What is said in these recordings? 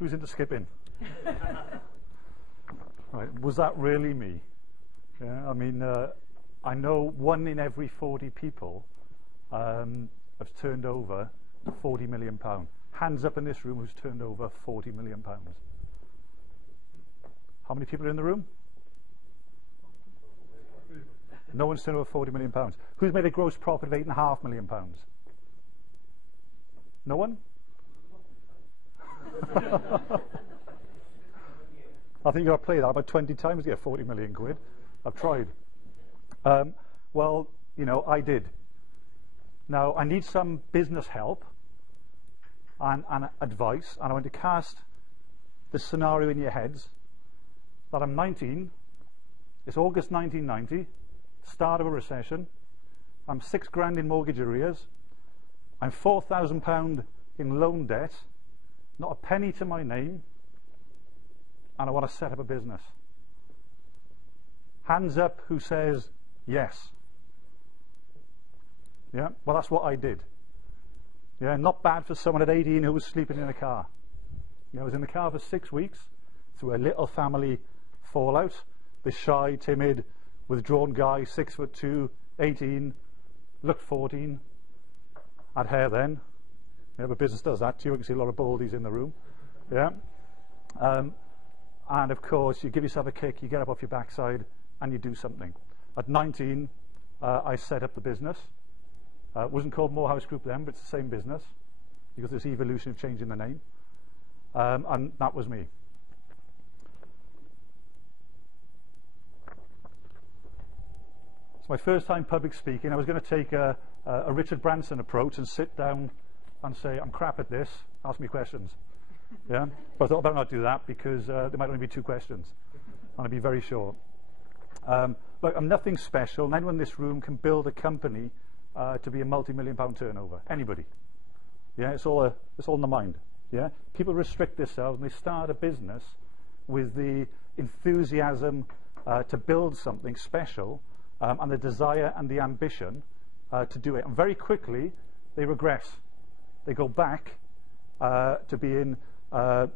Who's into skipping? Right, was that really me? Yeah, I mean, I know 1 in every 40 people has turned over £40 million. Hands up in this room who's turned over £40 million. How many people are in the room? No one's turned over £40 million. Who's made a gross profit of £8.5 million? No one? I think you've got to play that about 20 times to get 40 million quid. I've tried. Well, you know, I did. Now, I need some business help and advice, and I want to cast the scenario in your heads that I'm 19, it's August 1990, start of a recession, I'm £6,000 in mortgage arrears, I'm £4,000 in loan debt, not a penny to my name, and I want to set up a business. Hands up who says yes. Yeah, well, that's what I did. Yeah, not bad for someone at 18 who was sleeping in a car. I was in the car for 6 weeks through a little family fallout. This shy, timid, withdrawn guy, 6'2", 18, looked 14, had hair then. Yeah, but business does that too. You can see a lot of baldies in the room. Yeah. And of course, you give yourself a kick, you get up off your backside, and you do something. At 19, I set up the business. It wasn't called Morehouse Group then, but it's the same business because there's evolution of changing the name. And that was me. It's my first time public speaking. I was going to take a Richard Branson approach and sit down and say, I'm crap at this, ask me questions. Yeah, but I thought I better not do that because there might only be 2 questions and I'd be very short. Look, I'm nothing special, and anyone in this room can build a company to be a multi-million-pound turnover. Anybody. Yeah, it's all in the mind. Yeah, people restrict themselves and they start a business with the enthusiasm to build something special and the desire and the ambition to do it. And very quickly they regress. They go back to being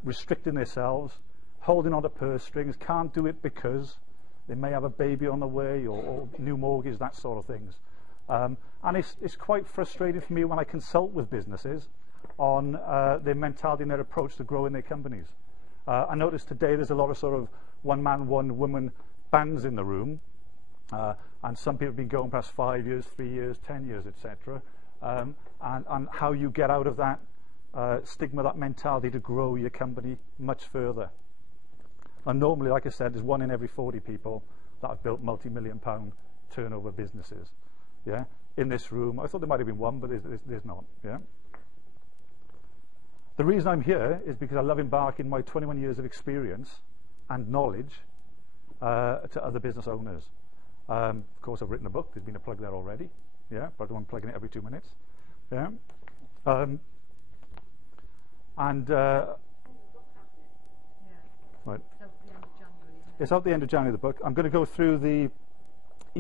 restricting themselves, holding on to purse strings, can't do it because they may have a baby on the way or new mortgage, that sort of things. And it's quite frustrating for me when I consult with businesses on their mentality and their approach to growing their companies. I noticed today there's a lot of sort of one-man, one-woman bands in the room, and some people have been going past 5 years, 3 years, 10 years, etc. And how you get out of that stigma, that mentality to grow your company much further. And normally, like I said, there's 1 in every 40 people that have built multi-million-pound turnover businesses. Yeah, in this room, I thought there might have been 1, but there's not. Yeah. The reason I'm here is because I love embarking my 21 years of experience and knowledge to other business owners. Of course, I've written a book. There's been a plug there already. Yeah, but I'm plugging it every 2 minutes. Yeah. Right. It's out the end of January, the book. I'm going to go through the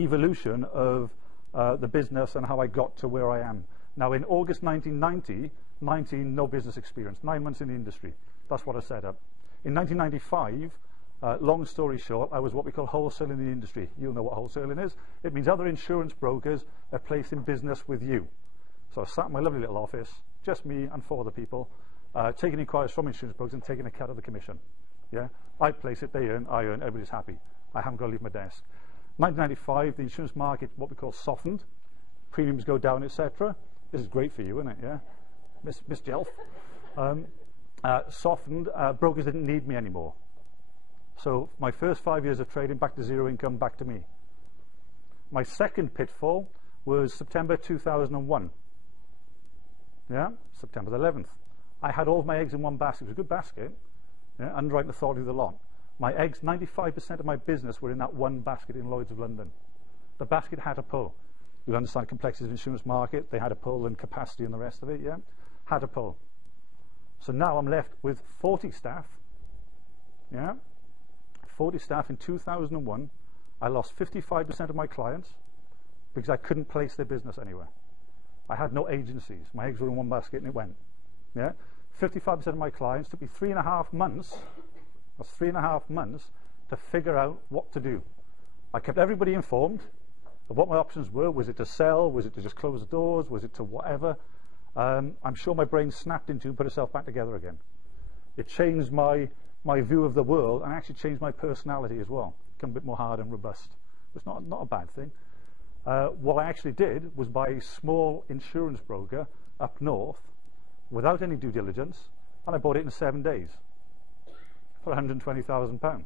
evolution of the business and how I got to where I am. Now, in August 1990, 19, no business experience, 9 months in the industry. That's what I set up. In 1995, long story short, I was what we call wholesaling in the industry. You'll know what wholesaling is. It means other insurance brokers are placing business with you. So I sat in my lovely little office, just me and 4 other people, taking inquiries from insurance brokers and taking a cut of the commission. Yeah, I place it, they earn, I earn, everybody's happy. I haven't got to leave my desk. 1995, the insurance market, what we call softened, premiums go down, etc. This is great for you, isn't it? Yeah, Miss Jelf. Softened, brokers didn't need me anymore. So my first 5 years of trading, back to zero income, back to me. My second pitfall was September 2001. Yeah, September the 11th. I had all of my eggs in one basket. It was a good basket. Yeah, underwriting authority of the lot. My eggs, 95% of my business were in that one basket in Lloyd's of London. The basket had a pull. You understand the complexities of the insurance market. They had a pull and capacity and the rest of it, yeah? Had a pull. So now I'm left with 40 staff, yeah? 40 staff in 2001. I lost 55% of my clients because I couldn't place their business anywhere. I had no agencies. My eggs were in one basket and it went, yeah? 55% of my clients took me 3.5 months, that's 3.5 months, to figure out what to do. I kept everybody informed of what my options were. Was it to sell? Was it to just close the doors? Was it to whatever? I'm sure my brain snapped into and put itself back together again. It changed my view of the world and actually changed my personality as well. Become a bit more hard and robust. It's not a bad thing. What I actually did was buy a small insurance broker up north without any due diligence, and I bought it in 7 days for £120,000.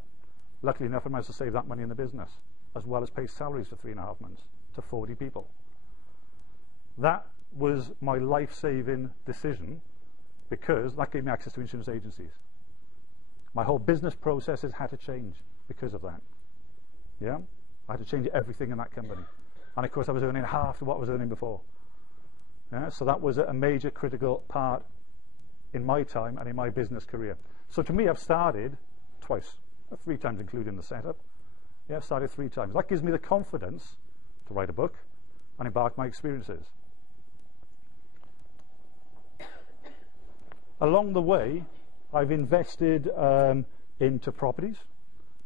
Luckily enough, I managed to save that money in the business, as well as pay salaries for 3.5 months to 40 people. That was my life-saving decision, because that gave me access to insurance agencies. My whole business processes had to change because of that. Yeah, I had to change everything in that company, and of course I was earning half of what I was earning before. Yeah, so that was a major critical part in my time and in my business career. So to me, I've started twice, 3 times including the setup. Yeah, I've started 3 times. That gives me the confidence to write a book and embark my experiences. Along the way, I've invested into properties.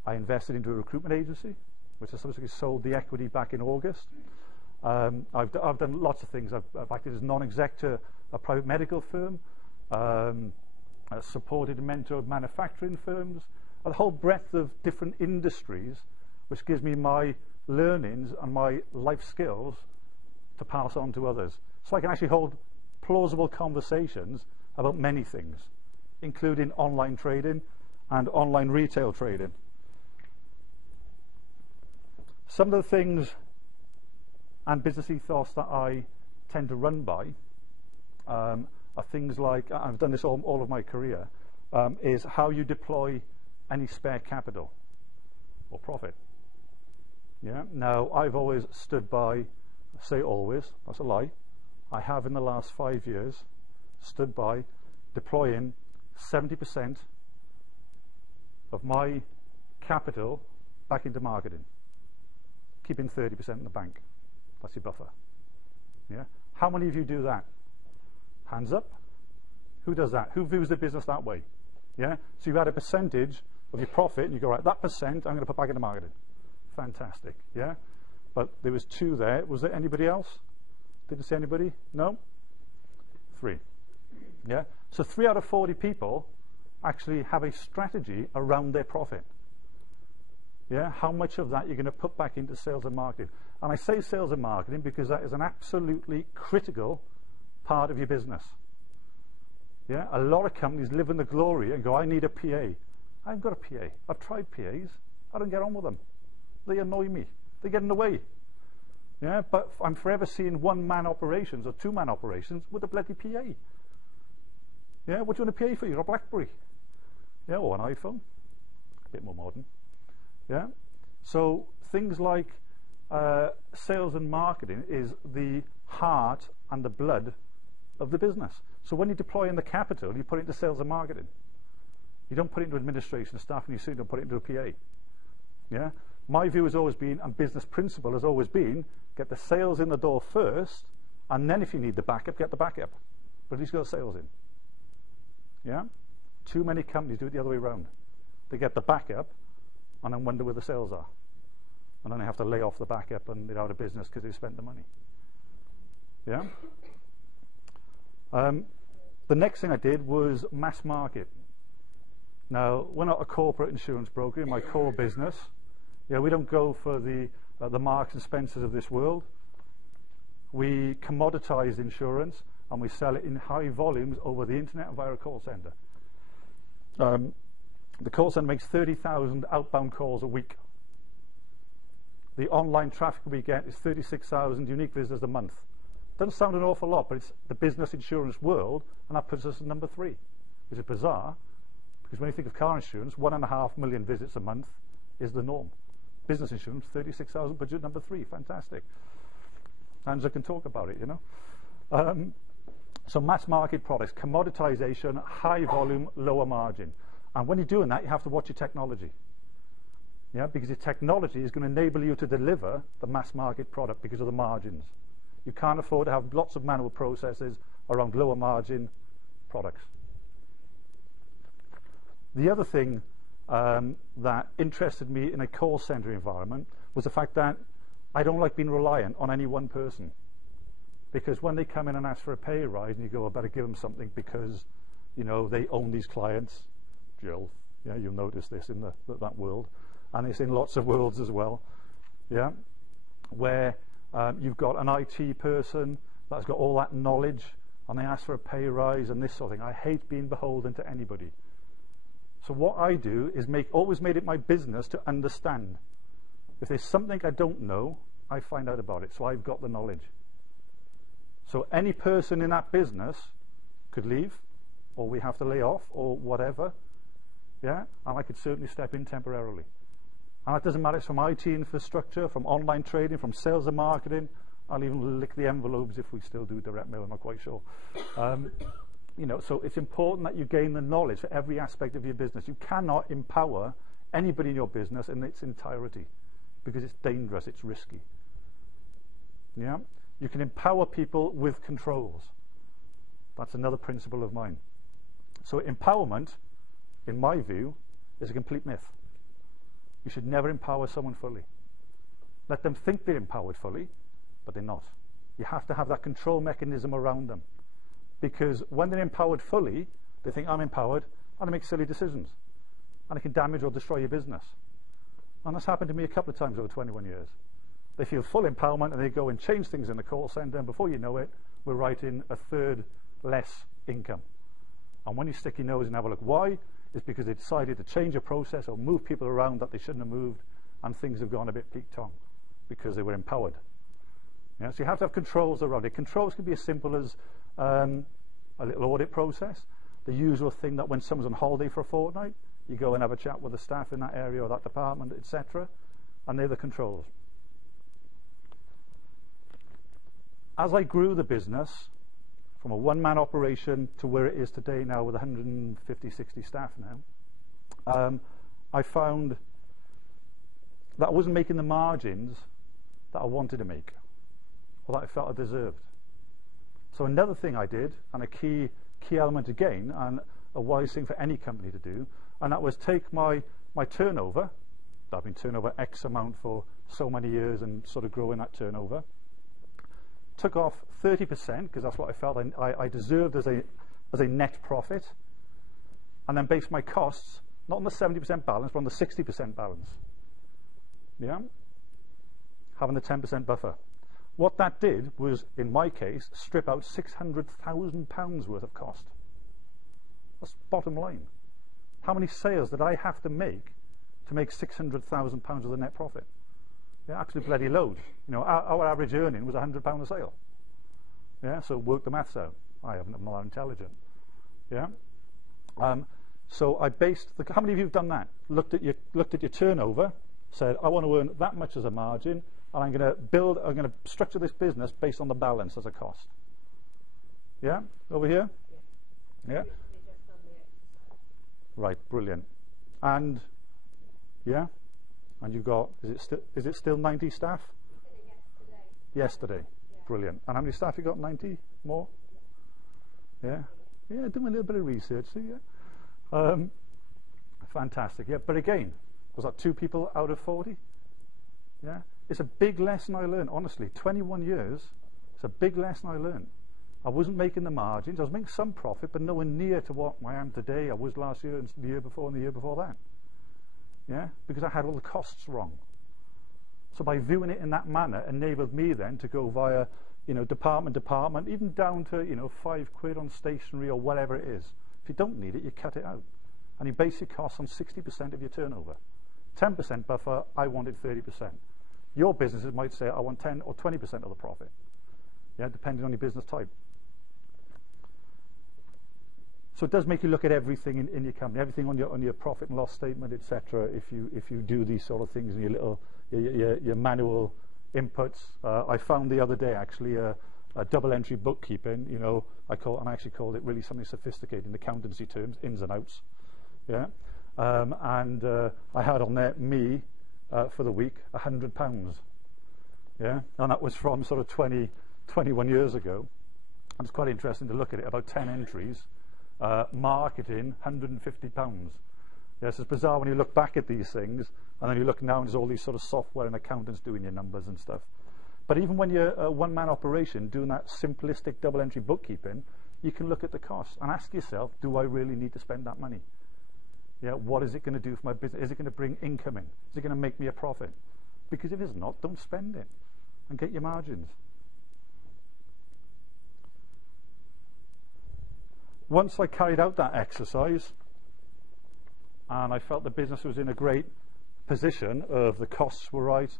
I invested into a recruitment agency, which I subsequently sold the equity back in August. I've done lots of things. I've acted as non-exec to a private medical firm, supported and mentored manufacturing firms, a whole breadth of different industries, which gives me my learnings and my life skills to pass on to others. So I can actually hold plausible conversations about many things, including online trading and online retail trading. Some of the things and business ethos that I tend to run by are things like, I've done this all of my career, is how you deploy any spare capital or profit. Yeah. Now, I've always stood by, I say always, that's a lie, I have in the last 5 years stood by deploying 70% of my capital back into marketing, keeping 30% in the bank. That's your buffer. Yeah. How many of you do that? Hands up. Who does that? Who views the business that way? Yeah. So you've had a percentage of your profit, and you go, right, that percent I'm going to put back into marketing. Fantastic. Yeah. But there was 2 there. Was there anybody else? Didn't see anybody? No. 3. Yeah. So 3 out of 40 people actually have a strategy around their profit. Yeah. How much of that you're going to put back into sales and marketing? And I say sales and marketing because that is an absolutely critical part of your business. Yeah, a lot of companies live in the glory and go, I need a PA. I haven't got a PA. I've tried PAs. I don't get on with them. They annoy me. They get in the way. Yeah, but I'm forever seeing 1-man operations or 2-man operations with a bloody PA. Yeah, what do you want a PA for? You're a BlackBerry. Yeah, or an iPhone. A bit more modern. Yeah, so things like sales and marketing is the heart and the blood of the business. So when you deploy in the capital, you put it into sales and marketing. You don't put it into administration staff, and you certainly don't put it into a PA. Yeah. My view has always been, and business principle has always been, get the sales in the door first, and then if you need the backup, get the backup. But at least get the sales in. Yeah. Too many companies do it the other way around. They get the backup, and then wonder where the sales are. And then they have to lay off the backup and they're out of business because they've spent the money. Yeah. The next thing I did was mass market. Now, we're not a corporate insurance broker in my core business. Yeah, we don't go for the Marks and Spencers of this world. We commoditize insurance and we sell it in high volumes over the internet and via a call center. The call center makes 30,000 outbound calls a week. The online traffic we get is 36,000 unique visitors a month. Doesn't sound an awful lot, but it's the business insurance world, and that puts us at number 3. Which is bizarre, because when you think of car insurance, 1.5 million visits a month is the norm. Business insurance, 36,000, puts you at number 3. Fantastic. And I can talk about it, you know. So mass market products, commoditization, high volume, lower margin. And when you're doing that, you have to watch your technology. Yeah, because your technology is going to enable you to deliver the mass market product because of the margins. You can't afford to have lots of manual processes around lower margin products. The other thing that interested me in a call center environment was the fact that I don't like being reliant on any one person. Because when they come in and ask for a pay rise, and you go, I better give them something because, you know, they own these clients. Jill, yeah, you'll notice this in that world, and it's in lots of worlds as well. Yeah, where you've got an IT person that's got all that knowledge, and they ask for a pay rise and this sort of thing. I hate being beholden to anybody. So what I do is always made it my business to understand. If there's something I don't know, I find out about it. So I've got the knowledge. So any person in that business could leave, or we have to lay off, or whatever. Yeah, and I could certainly step in temporarily. And that doesn't matter. It's from IT infrastructure, from online trading, from sales and marketing. I'll even lick the envelopes if we still do direct mail. I'm not quite sure. You know, so it's important that you gain the knowledge for every aspect of your business. You cannot empower anybody in your business in its entirety because it's dangerous, it's risky. Yeah, you can empower people with controls. That's another principle of mine. So empowerment, in my view, is a complete myth. You should never empower someone fully. Let them think they're empowered fully, but they're not. You have to have that control mechanism around them. Because when they're empowered fully, they think, I'm empowered, and they make silly decisions. And it can damage or destroy your business. And that's happened to me a couple of times over 21 years. They feel full empowerment, and they go and change things in the call center, and before you know it, we're writing a third less income. And when you stick your nose and have a look, why? It's because they decided to change a process or move people around that they shouldn't have moved, and things have gone a bit peak-tong because they were empowered. Yeah, so you have to have controls around it. Controls can be as simple as a little audit process, the usual thing that when someone's on holiday for a fortnight, you go and have a chat with the staff in that area or that department, etc., and they're the controls. As I grew the business from a one-man operation to where it is today now with 150, 60 staff now, I found that I wasn't making the margins that I wanted to make or that I felt I deserved. So another thing I did, and a key element again, and a wise thing for any company to do, and that was take my turnover, I've been turnover X amount for so many years and sort of growing that turnover, took off 30%, because that's what I felt I deserved as a net profit, and then based my costs, not on the 70% balance, but on the 60% balance. Yeah? Having the 10% buffer. What that did was, in my case, strip out £600,000 worth of cost. That's bottom line. How many sales did I have to make £600,000 of the net profit? Yeah, actually bloody load. You know, our average earning was £100 a sale. Yeah, so work the maths out. I'm not intelligent. Yeah. So I based how many of you have done that? Looked at your turnover, said I want to earn that much as a margin, and I'm going to structure this business based on the balance as a cost. Yeah, over here. Yeah. Right, brilliant. And yeah, and you've got, is it still 90 staff? Yesterday. Yeah. Brilliant. And how many staff you got? 90 more? Yeah. Yeah, doing a little bit of research. See, yeah. Fantastic. Yeah, but again, was that 2 people out of 40? Yeah. It's a big lesson I learned, honestly. 21 years, it's a big lesson I learned. I wasn't making the margins. I was making some profit, but nowhere near to what I am today. I was last year and the year before and the year before that. Yeah, because I had all the costs wrong. So by viewing it in that manner enabled me then to go via, you know, department, even down to, you know, £5 on stationery or whatever it is. If you don't need it, you cut it out. And you base your costs on 60% of your turnover. 10% buffer, I wanted 30%. Your businesses might say, I want 10 or 20% of the profit. Yeah, depending on your business type. So it does make you look at everything in your company, everything on your profit and loss statement, etc. If you do these sort of things in your little your manual inputs. I found the other day actually a double entry bookkeeping. You know, I actually called it really something sophisticated in accountancy terms, ins and outs. Yeah, and I had on there me for the week £100. Yeah, and that was from sort of 21 years ago. And it's quite interesting to look at it. About 10 entries. Marketing, £150. Yes, it's bizarre when you look back at these things, and then you look now and there's all these sort of software and accountants doing your numbers and stuff. But even when you're a one-man operation doing that simplistic double-entry bookkeeping, you can look at the costs and ask yourself, do I really need to spend that money? Yeah, what is it going to do for my business? Is it going to bring income in? Is it going to make me a profit? Because if it's not, don't spend it and get your margins. Once I carried out that exercise and I felt the business was in a great position of the costs were right,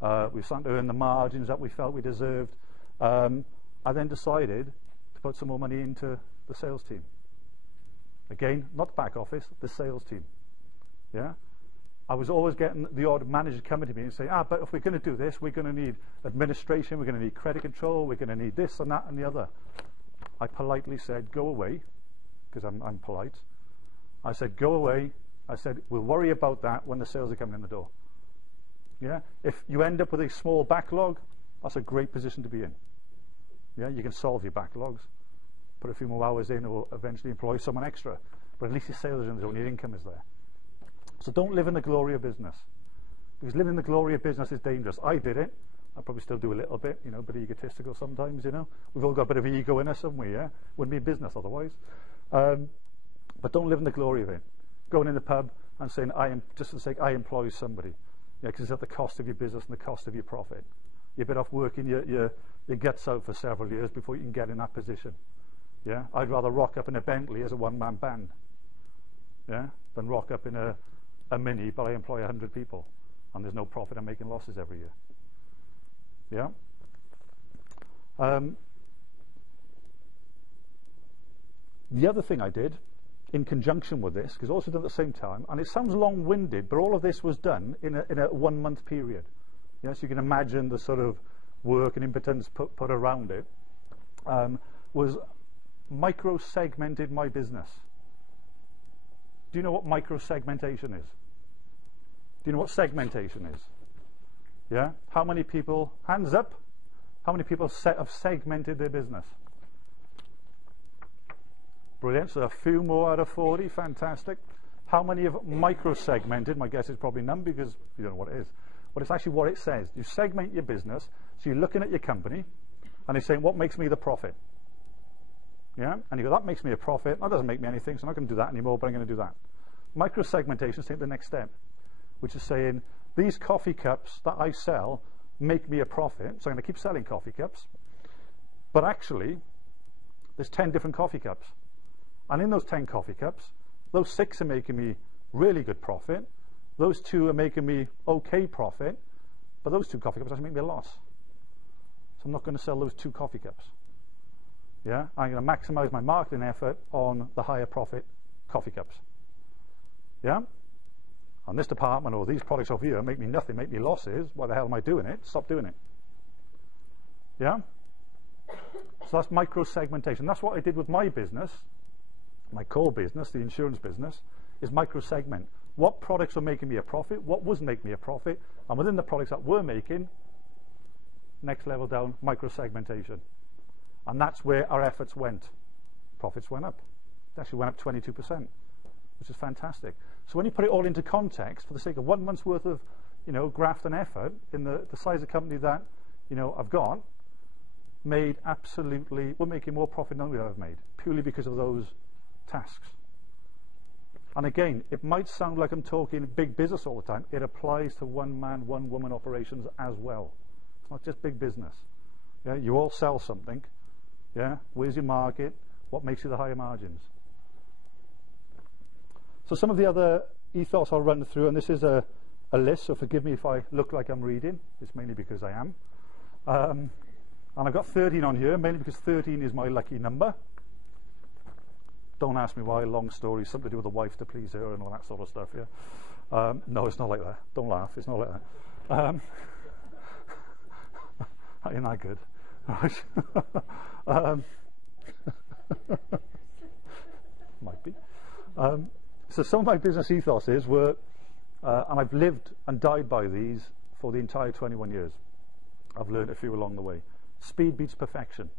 we were starting to earn the margins that we felt we deserved, I then decided to put some more money into the sales team. Again, not the back office, the sales team. Yeah, I was always getting the odd manager coming to me and saying, but if we're going to do this, we're going to need administration, we're going to need credit control, we're going to need this and that and the other. I politely said, go away, because I'm polite. I said, go away. I said, we'll worry about that when the sales are coming in the door. Yeah, if you end up with a small backlog, that's a great position to be in. Yeah, you can solve your backlogs, put a few more hours in, or eventually employ someone extra. But at least your sales are in the zone, your income is there. So don't live in the glory of business, because living in the glory of business is dangerous. I did it. I probably still do a little bit, you know, a bit egotistical sometimes, you know. We've all got a bit of ego in us, haven't we, yeah? Wouldn't be in business otherwise. But don't live in the glory of it. Going in the pub and saying, just for the sake, I employ somebody. Yeah, because it's at the cost of your business and the cost of your profit. You're better off working your guts out for several years before you can get in that position. Yeah, I'd rather rock up in a Bentley as a one-man band, yeah, than rock up in a Mini, but I employ 100 people and there's no profit. I'm making losses every year. Yeah. The other thing I did in conjunction with this, because also done at the same time, and it sounds long-winded, but all of this was done in a 1 month period. Yes, you can imagine the sort of work and impotence put around it. Was micro-segmented my business. Do you know what micro-segmentation is? Do you know what segmentation is? Yeah? How many people, hands up, how many people have segmented their business? Brilliant, so a few more out of 40, fantastic. How many have micro-segmented? My guess is probably none, because you don't know what it is. But it's actually what it says. You segment your business, so you're looking at your company, and you're saying, what makes me the profit? Yeah? And you go, that makes me a profit, that doesn't make me anything, so I'm not going to do that anymore, but I'm going to do that. Micro-segmentation is taking the next step, which is saying, these coffee cups that I sell make me a profit, so I'm going to keep selling coffee cups, but actually, there's 10 different coffee cups. And in those 10 coffee cups, those 6 are making me really good profit, those 2 are making me okay profit, but those 2 coffee cups actually make me a loss. So I'm not going to sell those 2 coffee cups. Yeah, I'm going to maximize my marketing effort on the higher profit coffee cups. Yeah? And this department, or these products over here, make me nothing, make me losses. Why the hell am I doing it? Stop doing it. Yeah? So that's micro-segmentation. That's what I did with my business. My core business, the insurance business, is micro-segment. What products were making me a profit? What wasn't making me a profit? And within the products that were making, next level down, micro-segmentation. And that's where our efforts went. Profits went up. It actually went up 22%, which is fantastic. So when you put it all into context, for the sake of 1 month's worth of, you know, graft and effort in the size of company that, you know, I've got, we're making more profit than we've ever made, purely because of those tasks. And again, it might sound like I'm talking big business all the time. It applies to one-man, one-woman operations as well. It's not just big business. Yeah, you all sell something. Yeah, where's your market? What makes you the higher margins? So some of the other ethos I'll run through, and this is a list, so forgive me if I look like I'm reading. It's mainly because I am. And I've got 13 on here, mainly because 13 is my lucky number. Don't ask me why, long story, something to do with the wife to please her and all that sort of stuff, yeah. No, it's not like that. Don't laugh, it's not like that. Ain't that good? Right. Might be. So some of my business ethoses were, and I've lived and died by these for the entire 21 years. I've learned a few along the way. Speed beats perfection.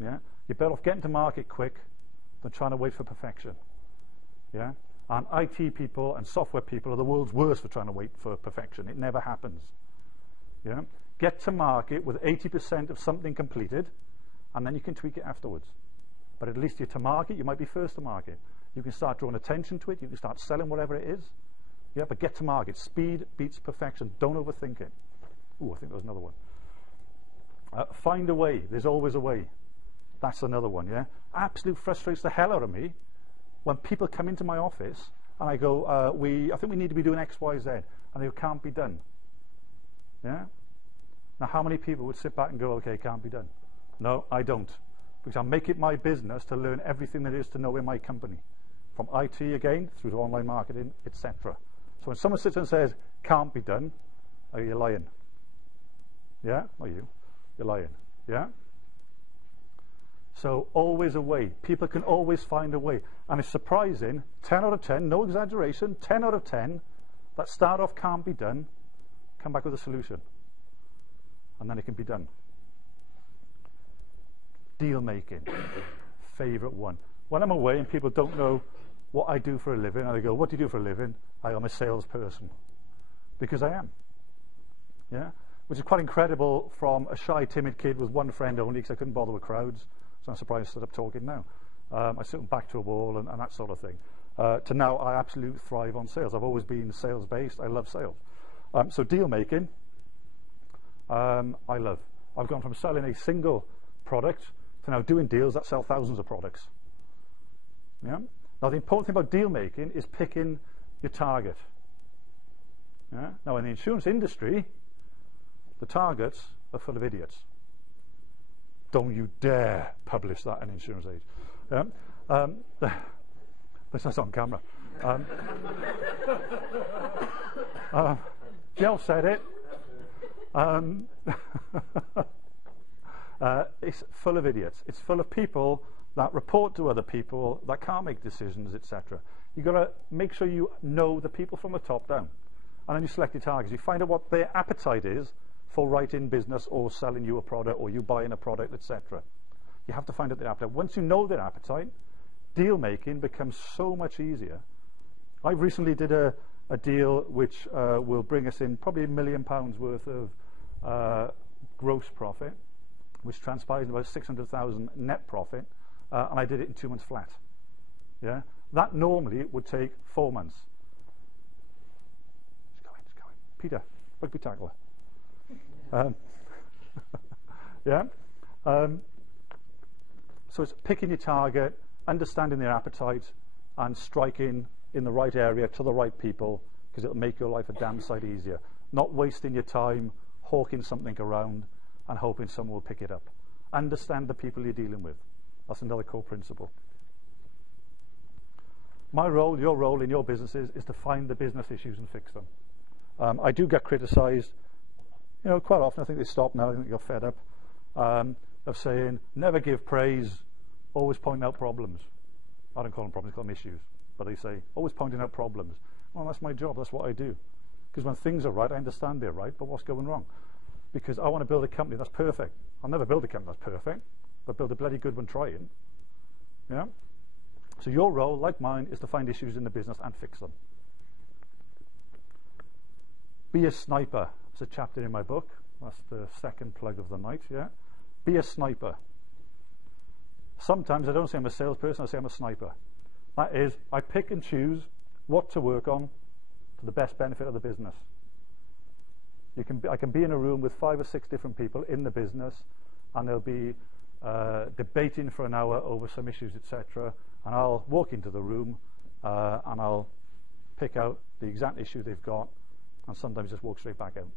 Yeah, you're better off getting to market quick than trying to wait for perfection. Yeah, And IT people and software people are the world's worst for trying to wait for perfection. It never happens. Yeah? Get to market with 80% of something completed, and then you can tweak it afterwards. But at least you're to market. You might be first to market. You can start drawing attention to it. You can start selling whatever it is. Yeah, but get to market. Speed beats perfection. Don't overthink it. Ooh, I think there was another one. Find a way. There's always a way. That's another one, yeah? Absolute frustrates the hell out of me when people come into my office and I go, I think we need to be doing X, Y, Z, and they can't be done. Yeah? Now, how many people would sit back and go, okay, it can't be done? No, I don't. Because I make it my business to learn everything there is to know in my company. From IT again, through to online marketing, etc. So when someone sits and says, can't be done, are you lying? Yeah? Not you. You're lying. Yeah? So always a way. People can always find a way. And it's surprising, 10 out of 10, no exaggeration, 10 out of 10 that start off can't be done, come back with a solution. And then it can be done. Deal making. Favorite one. When I'm away and people don't know what I do for a living, and they go, what do you do for a living? I am a salesperson. Because I am. Yeah? Which is quite incredible from a shy, timid kid with one friend only, because I couldn't bother with crowds. So I'm surprised I stood up talking now. I sit back to a wall and that sort of thing. To now, I absolutely thrive on sales. I've always been sales-based. I love sales. So deal making, I love. I've gone from selling a single product to now doing deals that sell thousands of products. Yeah? Now, the important thing about deal making is picking your target. Yeah? Now, in the insurance industry, the targets are full of idiots. Don't you dare publish that in Insurance Age. Yeah? But that's on camera. Jill said it. It's full of idiots. It's full of people that report to other people, that can't make decisions, etc. You've got to make sure you know the people from the top down. And then you select your targets. You find out what their appetite is for writing business or selling you a product or you buying a product, etc. You have to find out their appetite. Once you know their appetite, deal making becomes so much easier. I recently did a deal which will bring us in probably £1 million worth of gross profit, which transpires into about 600,000 net profit, and I did it in 2 months flat. Yeah, that normally would take 4 months. Just going. Peter, rugby tackler. Yeah. So it's picking your target, understanding their appetite, and striking in the right area to the right people, because it'll make your life a damn sight easier. Not wasting your time hawking something around and hoping someone will pick it up. Understand the people you're dealing with. That's another core principle. My role, your role in your businesses is to find the business issues and fix them. I do get criticised, you know, quite often. I think they stop now. I think they got fed up of saying, never give praise, always point out problems. I don't call them problems, I call them issues. But they say, always pointing out problems. Well, that's my job. That's what I do. Because when things are right, I understand they're right, but what's going wrong? Because I want to build a company that's perfect. I'll never build a company that's perfect, but build a bloody good one trying. Yeah? So your role, like mine, is to find issues in the business and fix them. Be a sniper. It's a chapter in my book. That's the second plug of the night, yeah? Be a sniper. Sometimes I don't say I'm a salesperson, I say I'm a sniper. That is, I pick and choose what to work on to the best benefit of the business. I can be in a room with 5 or 6 different people in the business, and they'll be debating for an hour over some issues, etc. And I'll walk into the room and I'll pick out the exact issue they've got, and sometimes just walk straight back out,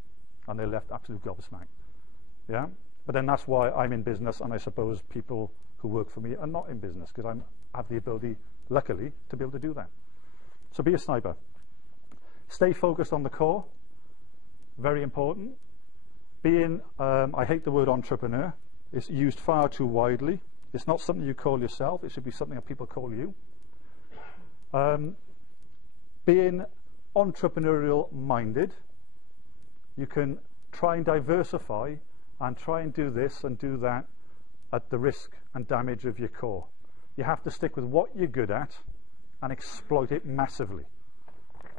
and they're left absolute gobsmacked. Yeah, but then that's why I'm in business, and I suppose people who work for me are not in business, because I have the ability, luckily, to be able to do that. So be a sniper. Stay focused on the core. Very important. Being, I hate the word entrepreneur. It's used far too widely. It's not something you call yourself. It should be something that people call you. Being entrepreneurial minded, you can try and diversify and try and do this and do that at the risk and damage of your core. You have to stick with what you're good at and exploit it massively.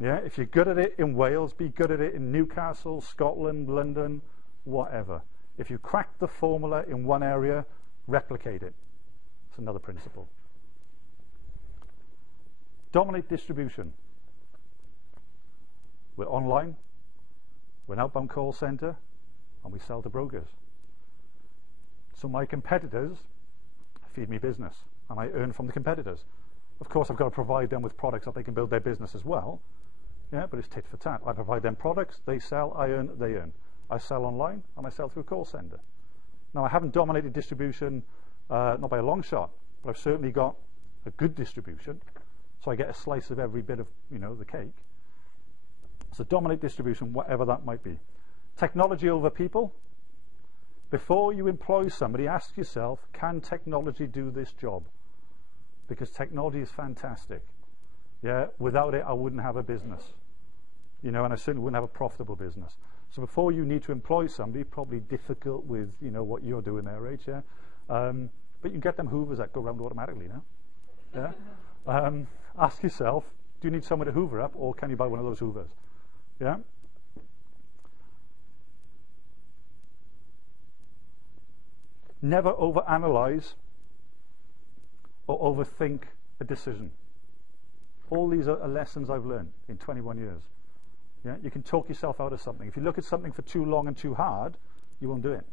Yeah, if you're good at it in Wales, be good at it in Newcastle, Scotland, London, whatever. If you crack the formula in one area, replicate it. It's another principle. Dominate distribution. We're online, we're an outbound call center, and we sell to brokers. So my competitors feed me business, and I earn from the competitors. Of course, I've got to provide them with products that they can build their business as well. Yeah, but it's tit for tat. I provide them products, they sell, I earn, they earn. I sell online, and I sell through a call center. Now, I haven't dominated distribution, not by a long shot, but I've certainly got a good distribution, so I get a slice of every bit of, the cake. So dominate distribution, whatever that might be. Technology over people. Before you employ somebody, ask yourself, can technology do this job? Because technology is fantastic. Yeah, without it, I wouldn't have a business. And I certainly wouldn't have a profitable business. So before you need to employ somebody, probably difficult with, what you're doing there, right? Yeah. But you can get them hoovers that go around automatically now. Yeah. Ask yourself, do you need someone to hoover up, or can you buy one of those hoovers? Yeah. Never overanalyze or overthink a decision. All these are lessons I've learned in 21 years. Yeah, you can talk yourself out of something. If you look at something for too long and too hard, you won't do it.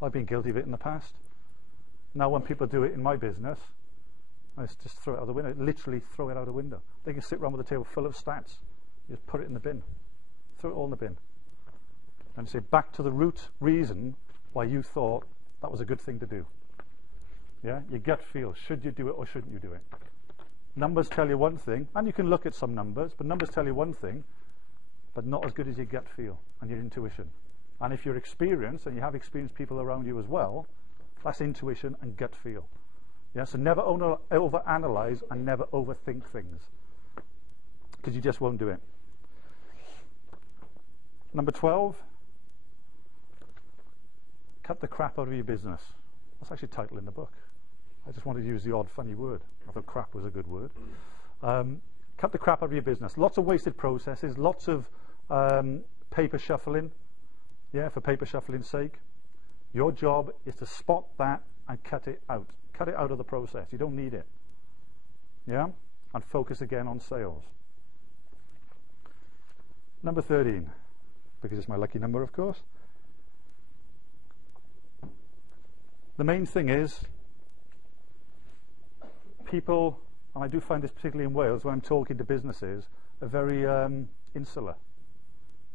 I've been guilty of it in the past. Now when people do it in my business, I just throw it out the window. Literally throw it out the window. They can sit around with a table full of stats. You just put it in the bin. Throw it all in the bin. And say, back to the root reason why you thought that was a good thing to do. Yeah, your gut feel. Should you do it or shouldn't you do it? Numbers tell you one thing, and you can look at some numbers, but numbers tell you one thing, but not as good as your gut feel and your intuition. And if you're experienced, and you have experienced people around you as well, that's intuition and gut feel. Yeah, so never overanalyze and never overthink things, because you just won't do it. Number 12, cut the crap out of your business. That's actually a title in the book. I just wanted to use the odd funny word. I thought crap was a good word. Cut the crap out of your business. Lots of wasted processes, lots of paper shuffling, yeah, for paper shuffling's sake. Your job is to spot that and cut it out. Cut it out of the process. You don't need it. Yeah? And focus again on sales. Number 13, because it's my lucky number, of course. The main thing is, people, and I do find this particularly in Wales, when I'm talking to businesses, are very insular,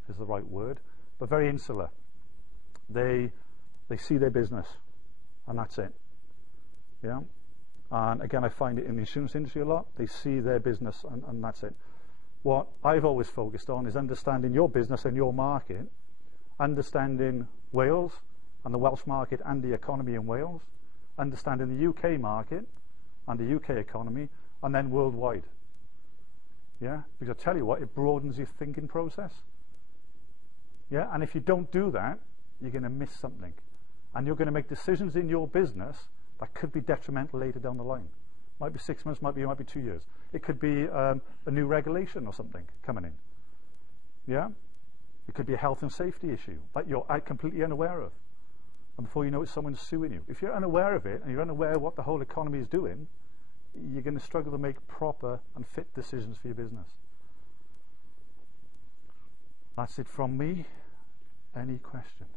is the right word, but very insular. They see their business, and that's it. Yeah. And again, I find it in the insurance industry a lot. They see their business, and that's it. What I've always focused on is understanding your business and your market, understanding Wales and the Welsh market and the economy in Wales, understanding the UK market and the UK economy, and then worldwide. Yeah, because I tell you what, it broadens your thinking process. Yeah, and if you don't do that, you're going to miss something, and you're going to make decisions in your business that could be detrimental later down the line. Might be 6 months, might be 2 years. It could be a new regulation or something coming in. Yeah, it could be a health and safety issue that you're completely unaware of, and before you know it, someone's suing you. If you're unaware of it and you're unaware of what the whole economy is doing, you're going to struggle to make proper and fit decisions for your business. That's it from me. Any questions?